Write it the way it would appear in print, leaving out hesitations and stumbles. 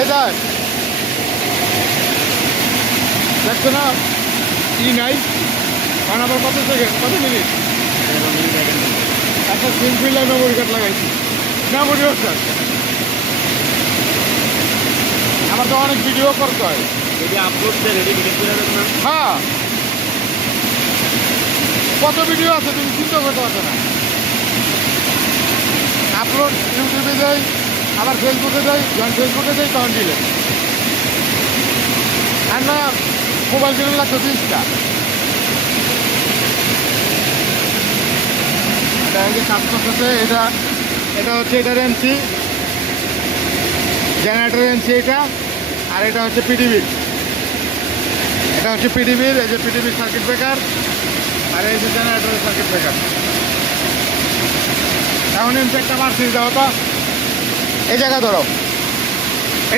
এই দেখ, দেখছো না নাই, কারণ আবার কত সেকেন্ড, কত মিনিট একটা সিম্পল মেমোরি কার্ড লাগাইছি, মেমোরি কার্ড। আমার তো অনেক ভিডিও করতে হয়, যদি আপলোড দিয়ে রেডি ভিডিও করে দেবেন না। হ্যাঁ কত ভিডিও আছে তুমি চিন্তা করতে পারছো না। আপলোড ইউটিউবে যাই, আবার ফেসবুকে যাই, যখন ফেসবুকে যাই তখন ডিলেট। আর না মোবাইল কিনে লাগতো 30টা। এটা এই যে কাজ করতেছে, এটা হচ্ছে এটার এনসি, জেনারেটর এনসি এটা, আর এটা হচ্ছে পিডিবির। এটা হচ্ছে পিডিবির, এই যে পিডিবির সার্কিট ব্রেকার, আর এই যে জেনারেটরের সার্কিট ব্রেকার। এখন এমসি একটা মারছি, দাও তো এই জায়গা ধরো।